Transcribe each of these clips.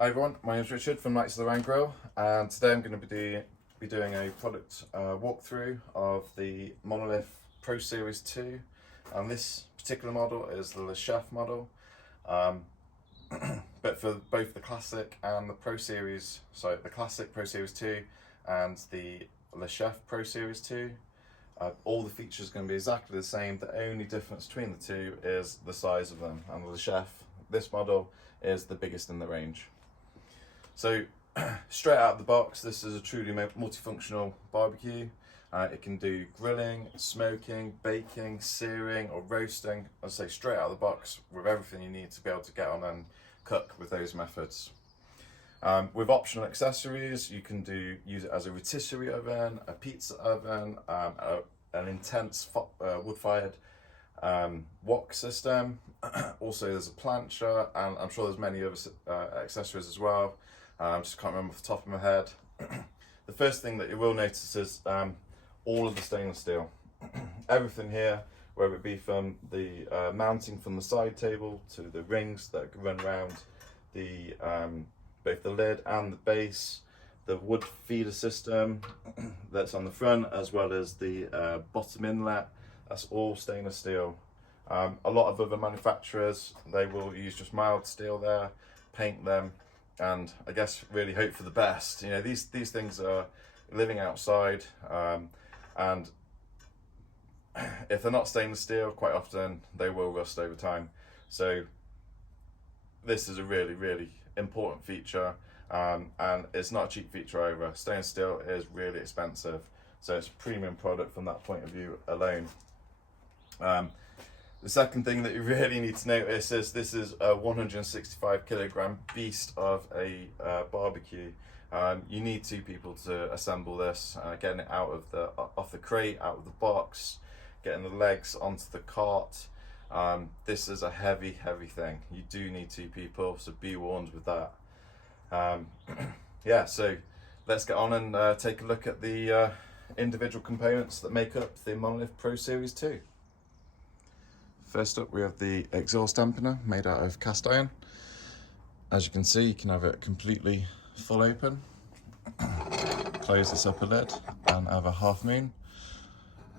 Hi everyone, my name is Richard from Knights of the Round Grill, and today I'm going to be doing a product walkthrough of the Monolith Pro Series 2, and this particular model is the Le Chef model, but for both the Classic and the Pro Series, so the Classic Pro Series 2 and the Le Chef Pro Series 2, all the features are going to be exactly the same. The only difference between the two is the size of them, and the Le Chef, this model, is the biggest in the range. So straight out of the box, this is a truly multifunctional barbecue. It can do grilling, smoking, baking, searing or roasting. I'd say straight out of the box with everything you need to be able to get on and cook with those methods. With optional accessories, you can use it as a rotisserie oven, a pizza oven, an intense wood-fired wok system. Also there's a plancha, and I'm sure there's many other accessories as well. Just can't remember off the top of my head. The first thing that you will notice is all of the stainless steel. Everything here, whether it be from the mounting from the side table to the rings that run around the both the lid and the base, the wood feeder system that's on the front, as well as the bottom inlet, that's all stainless steel. A lot of other manufacturers, they will use just mild steel there, paint them, and I guess really hope for the best. You know, these things are living outside, and if they're not stainless steel, quite often they will rust over time. So this is a really important feature, and it's not a cheap feature either. Stainless steel is really expensive, so it's a premium product from that point of view alone. The second thing that you really need to notice is this is a 165 kilogram beast of a barbecue. You need two people to assemble this, getting it off the crate, out of the box, getting the legs onto the cart. This is a heavy thing. You do need two people, so be warned with that. Yeah, so let's get on and take a look at the individual components that make up the Monolith Pro Series 2. First up, we have the exhaust dampener made out of cast iron. As you can see, you can have it completely full open, close this upper lid and have a half moon,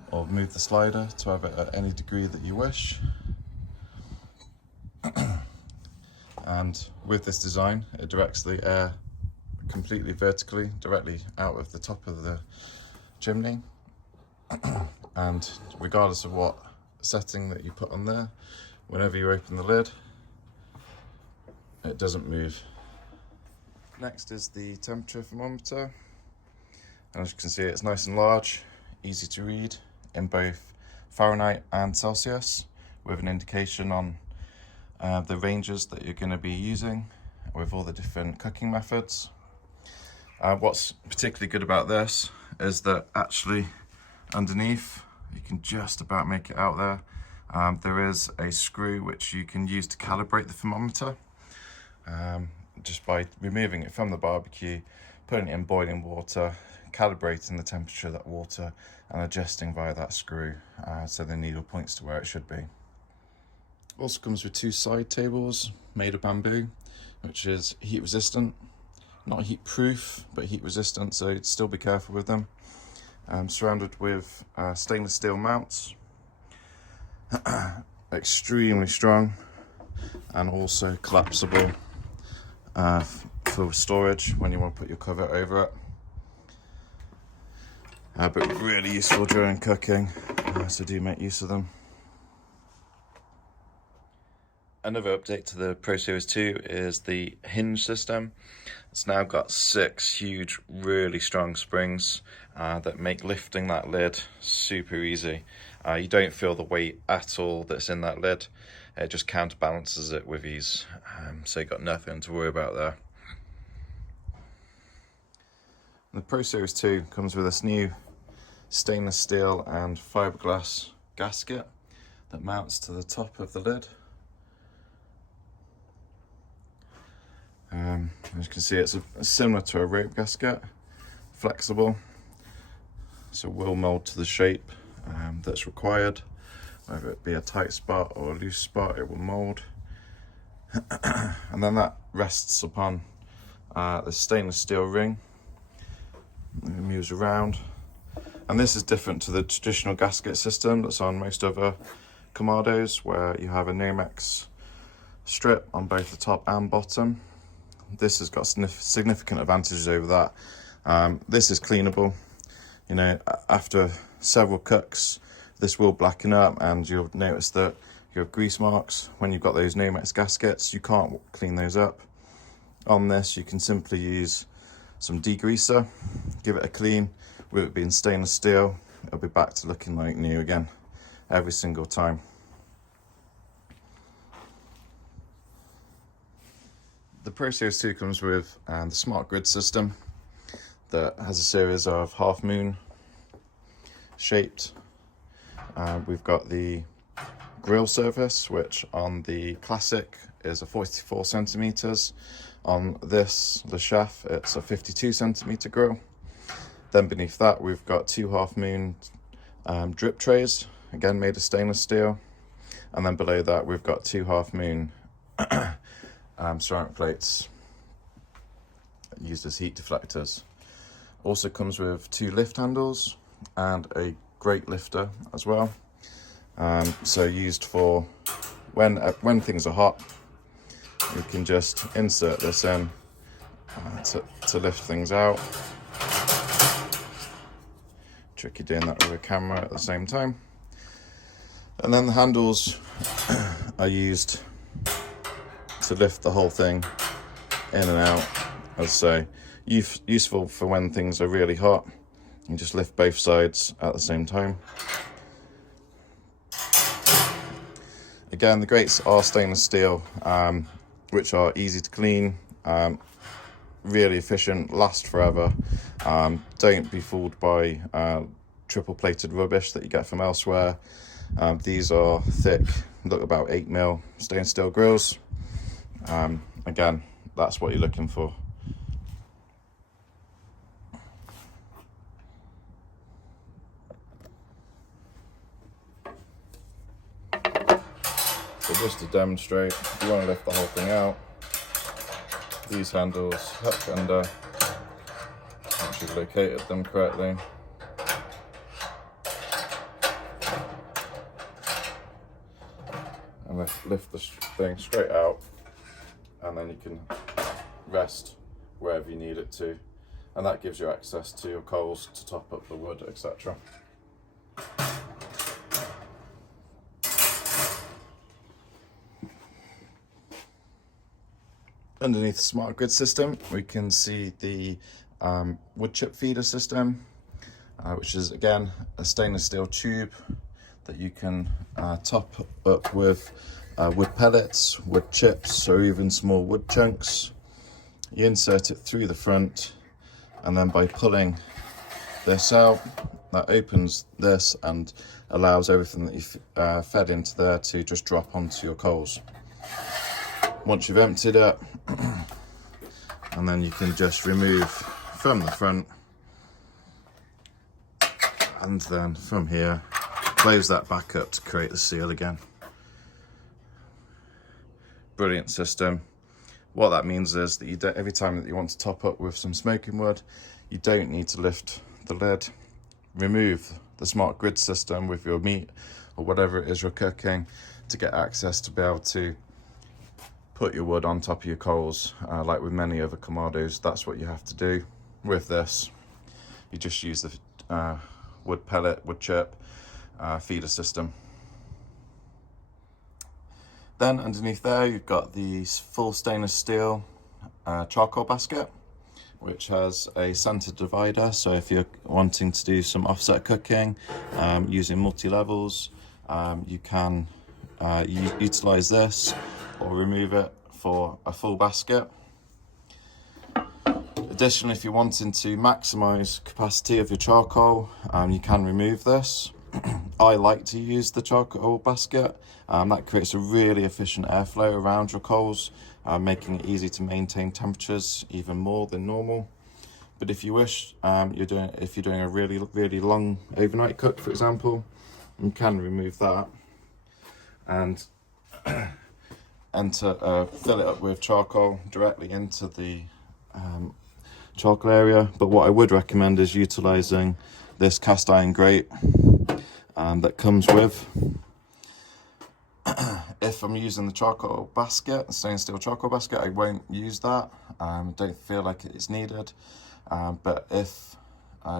or move the slider to have it at any degree that you wish. And with this design, it directs the air completely vertically, directly out of the top of the chimney. And regardless of what setting that you put on there, whenever you open the lid, it doesn't move. Next is the temperature thermometer, and as you can see, it's nice and large, easy to read in both Fahrenheit and Celsius, with an indication on the ranges that you're going to be using with all the different cooking methods. What's particularly good about this is that actually underneath, you can just about make it out there. There is a screw which you can use to calibrate the thermometer, just by removing it from the barbecue, putting it in boiling water, calibrating the temperature of that water and adjusting via that screw, so the needle points to where it should be. Also comes with two side tables made of bamboo, which is heat resistant, not heat proof, but heat resistant, so you'd still be careful with them. Surrounded with stainless steel mounts, extremely strong, and also collapsible for storage when you want to put your cover over it. But really useful during cooking, so do make use of them. Another update to the Pro Series 2 is the hinge system. It's now got 6 huge, really strong springs that make lifting that lid super easy. You don't feel the weight at all that's in that lid. It just counterbalances it with ease, so you've got nothing to worry about there. The Pro Series 2 comes with this new stainless steel and fiberglass gasket that mounts to the top of the lid. As you can see, it's similar to a rope gasket, flexible, so it will mould to the shape that's required. Whether it be a tight spot or a loose spot, it will mould. And then that rests upon the stainless steel ring. It moves around. And this is different to the traditional gasket system that's on most other kamados, where you have a Nomex strip on both the top and bottom. This has got significant advantages over that. This is cleanable. You know, after several cooks, this will blacken up, and you'll notice that you have grease marks when you've got those Nomex gaskets. You can't clean those up. On this, you can simply use some degreaser, give it a clean. With it being stainless steel, it'll be back to looking like new again every single time. The Pro Series 2 comes with the smart grid system that has a series of half moon shaped. We've got the grill surface, which on the classic is a 44 centimeters. On this, the chef, it's a 52 centimeter grill. Then beneath that, we've got two half moon drip trays, again made of stainless steel. And then below that, we've got two half moon ceramic plates used as heat deflectors. Also comes with two lift handles and a grate lifter as well. So used for when things are hot, you can just insert this in to lift things out. Tricky doing that with a camera at the same time. And then the handles are used to lift the whole thing in and out. As I say, useful for when things are really hot. You just lift both sides at the same time. Again, the grates are stainless steel, which are easy to clean, really efficient, last forever. Don't be fooled by triple plated rubbish that you get from elsewhere. These are thick, look about 8mm stainless steel grills. Again, that's what you're looking for. So just to demonstrate, if you want to lift the whole thing out, these handles hook under, once you've located them correctly. And lift the thing straight out, and then you can rest wherever you need it to. And that gives you access to your coals to top up the wood, etc. Underneath the smart grid system, we can see the wood chip feeder system, which is again a stainless steel tube that you can top up with wood pellets, wood chips, or even small wood chunks. You insert it through the front, and then by pulling this out, that opens this and allows everything that you fed into there to just drop onto your coals. Once you've emptied it, and then you can just remove from the front, and then from here close that back up to create the seal again. Brilliant system. What that means is that you don't, every time that you want to top up with some smoking wood, you don't need to lift the lid. Remove the smart grid system with your meat or whatever it is you're cooking to get access to be able to put your wood on top of your coals. Like with many other kamados, that's what you have to do. With this, you just use the wood pellet, wood chip feeder system. Then underneath there, you've got the full stainless steel charcoal basket, which has a center divider. So if you're wanting to do some offset cooking using multi-levels, you can utilize this or remove it for a full basket. Additionally, if you're wanting to maximize capacity of your charcoal, you can remove this. I like to use the charcoal basket. That creates a really efficient airflow around your coals, making it easy to maintain temperatures even more than normal. But if you wish, if you're doing a really long overnight cook, for example, you can remove that and to fill it up with charcoal directly into the charcoal area, but what I would recommend is utilising this cast iron grate that comes with. If I'm using the charcoal basket, the stainless steel charcoal basket, I won't use that. Don't feel like it's needed. But if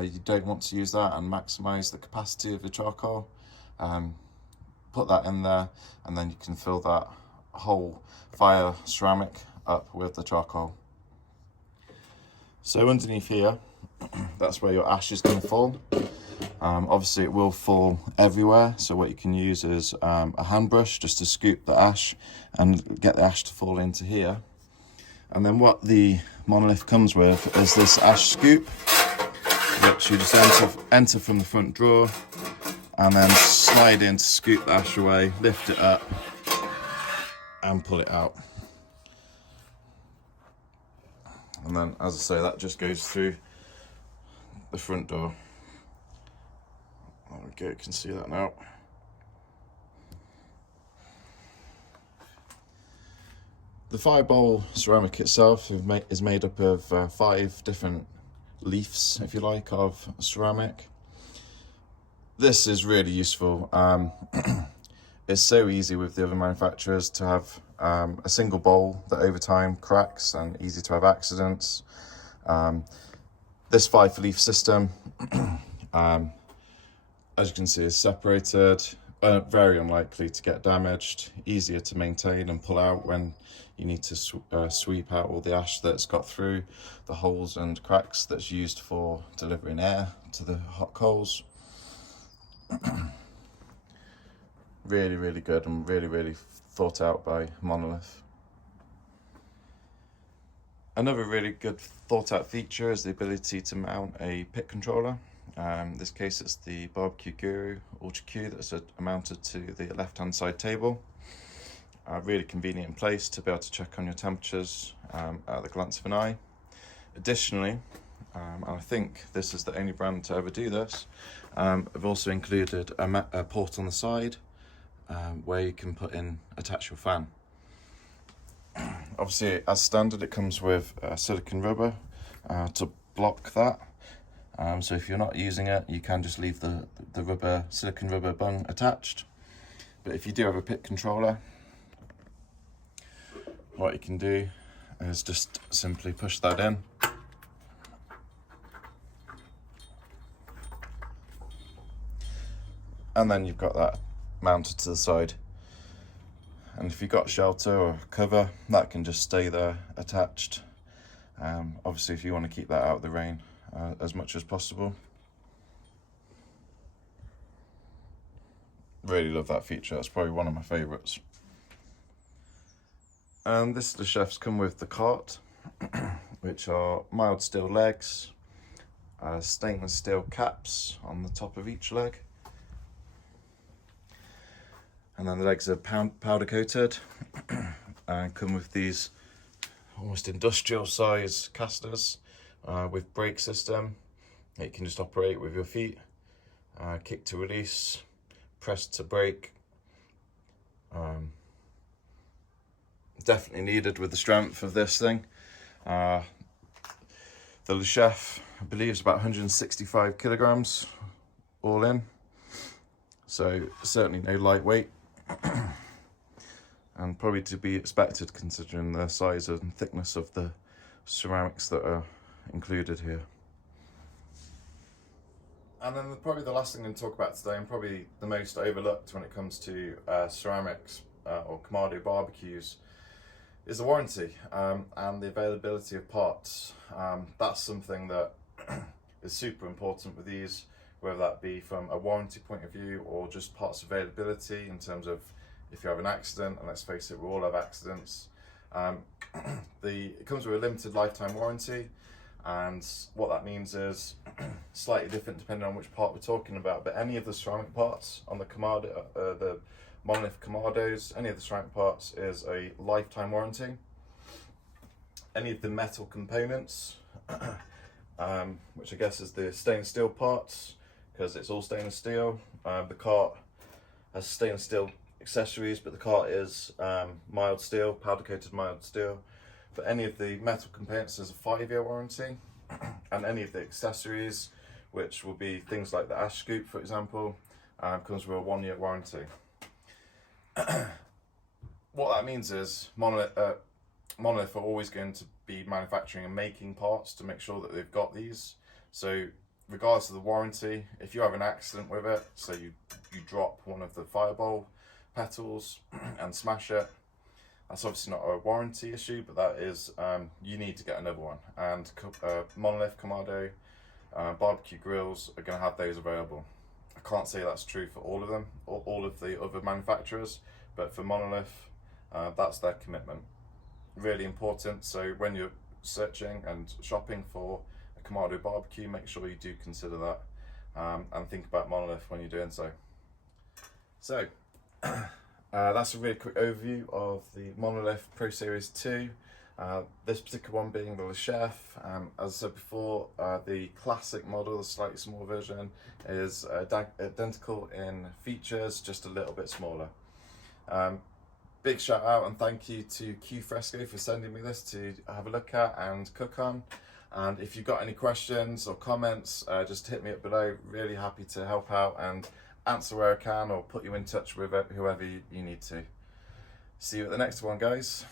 you don't want to use that and maximise the capacity of the charcoal, put that in there, and then you can fill that whole fire ceramic up with the charcoal. So underneath here, that's where your ash is going to fall. Obviously it will fall everywhere, so what you can use is a hand brush just to scoop the ash and get the ash to fall into here. And then what the Monolith comes with is this ash scoop, which you just enter from the front drawer and then slide in to scoop the ash away, lift it up and pull it out. And then, as I say, that just goes through the front door. There we go, you can see that now. The 5-bowl ceramic itself is made up of 5 different leaves, if you like, of ceramic. This is really useful. It's so easy with the other manufacturers to have a single bowl that over time cracks and easy to have accidents. This 5-leaf system, as you can see, is separated, very unlikely to get damaged, easier to maintain and pull out when you need to sweep out all the ash that's got through the holes and cracks that's used for delivering air to the hot coals. Really, really good and really, really thought out by Monolith. Another really good thought out feature is the ability to mount a pit controller. In this case it's the bbqguru Ultra Q that's mounted to the left hand side table. Really convenient place to be able to check on your temperatures at the glance of an eye. Additionally, and I think this is the only brand to ever do this, I've also included a port on the side where you can attach your fan. Obviously, as standard, it comes with silicone rubber to block that. So if you're not using it, you can just leave the silicone rubber bung attached. But if you do have a pit controller, what you can do is just simply push that in. And then you've got that mounted to the side. And if you've got shelter or cover, that can just stay there attached. Obviously, if you want to keep that out of the rain as much as possible. Really love that feature, that's probably one of my favourites. And the chefs come with the cart, which are mild steel legs, stainless steel caps on the top of each leg. And then the legs are powder coated and come with these almost industrial size casters with brake system that you can just operate with your feet, kick to release, press to brake. Definitely needed with the strength of this thing. The Le Chef, I believe, is about 165 kilograms all in, so certainly no lightweight. And probably to be expected considering the size and thickness of the ceramics that are included here. And then probably the last thing I'm going to talk about today, and probably the most overlooked when it comes to ceramics or kamado barbecues, is the warranty and the availability of parts. That's something that is super important with these, whether that be from a warranty point of view or just parts availability in terms of if you have an accident, and let's face it, we all have accidents. It comes with a limited lifetime warranty, and what that means is slightly different depending on which part we're talking about, but any of the ceramic parts on the kamado, the Monolith kamados, any of the ceramic parts is a lifetime warranty. Any of the metal components, which I guess is the stainless steel parts, because it's all stainless steel. The cart has stainless steel accessories, but the cart is mild steel, powder coated mild steel. For any of the metal components, there's a 5-year warranty, and any of the accessories, which will be things like the ash scoop, for example, comes with a 1-year warranty. What that means is Monolith are always going to be manufacturing and making parts to make sure that they've got these. So regardless of the warranty, if you have an accident with it, so you drop one of the fireball petals and smash it, that's obviously not a warranty issue, but that is, you need to get another one. And Monolith, Kamado, bbq grills are going to have those available. I can't say that's true for all of them, or all of the other manufacturers, but for Monolith, that's their commitment. Really important. So when you're searching and shopping for a Kamado barbecue, make sure you do consider that, and think about Monolith when you're doing so. So that's a really quick overview of the Monolith Pro Series 2. This particular one being the Chef. As I said before, the classic model, the slightly smaller version, is identical in features, just a little bit smaller. Big shout out and thank you to Q Fresco for sending me this to have a look at and cook on. And if you've got any questions or comments, just hit me up below. Really happy to help out and answer where I can, or put you in touch with whoever you need to. See you at the next one, guys.